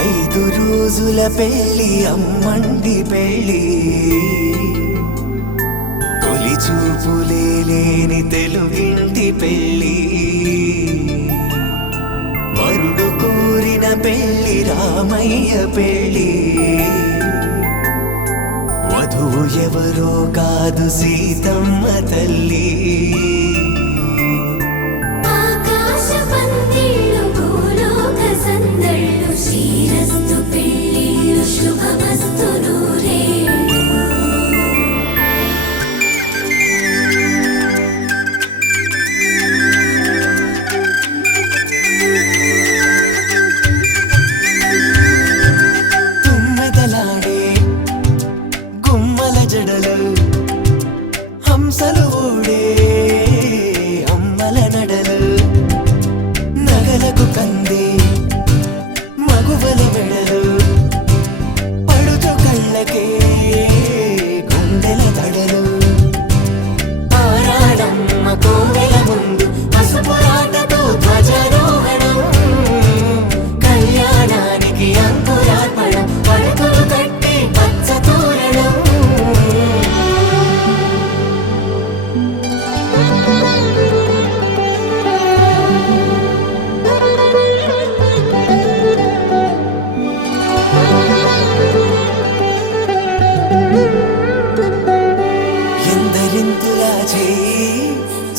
ఐదు రోజుల పెళ్లి అమ్మండి పెళ్లి తొలి చూపులే లేని తెలుగింటి పెళ్లి వరుడు కోరిన పెళ్లి రామయ్య పెళ్లి వధువు ఎవరో కాదు సీతమ్మ తల్లి హంసలు ఊడే అమ్మల నడలు నగలకు కంది మగువల మెడలు పడుచు కళ్ళకే గుండెల తడలు ఆరాడమ్మ కోవెల ముందు పసుపురాటతో ధ్వజారోహణం కళ్యాణానికి అంకురార్పణం పడకలు కట్టి పచ్చ తోరణం ఎందరింతులా చేయి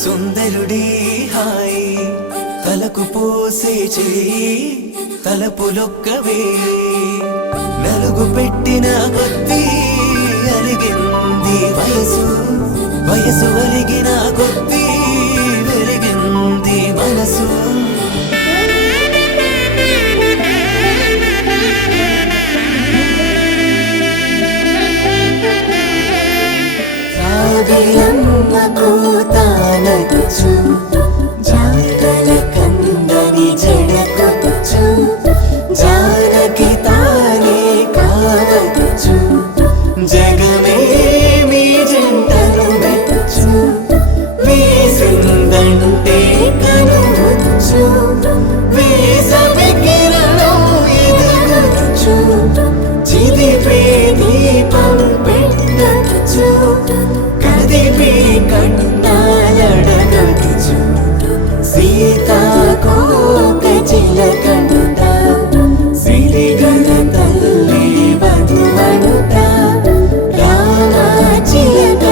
సుందరుడి హాయి తలకు పోసే చేయి తలపులొక్కవే నలుగు పెట్టిన కొద్దీ అలిగింది వయసు వయసు ఒలిగిన కొద్దీ వెలిగింది మనసు రాగిలమ్మకు తానొచ్చు జాగల కందని జడకొచ్చు జానకి తానే కావచ్చు జగమే మీ జంటను మెచ్చు వీసిందంటే కనువచ్చు వీసవి కిరణం ఎదగచ్చు చిదిపే దీపం పెట్టచ్చు కదిపే కన్నాలడగచ్చు సీతాకోక చిలకంట సిరిగల తల్లి వధువనుట రామ చిలక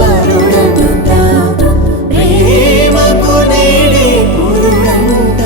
వరుడనుట ప్రేమకు నేడే పురుడంట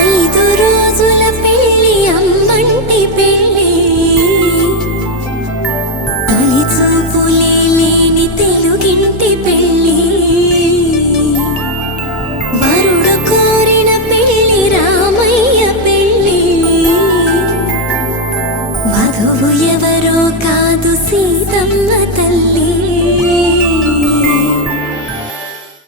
ఐదు రోజుల పెళ్లి అమ్మంటి పెళ్లి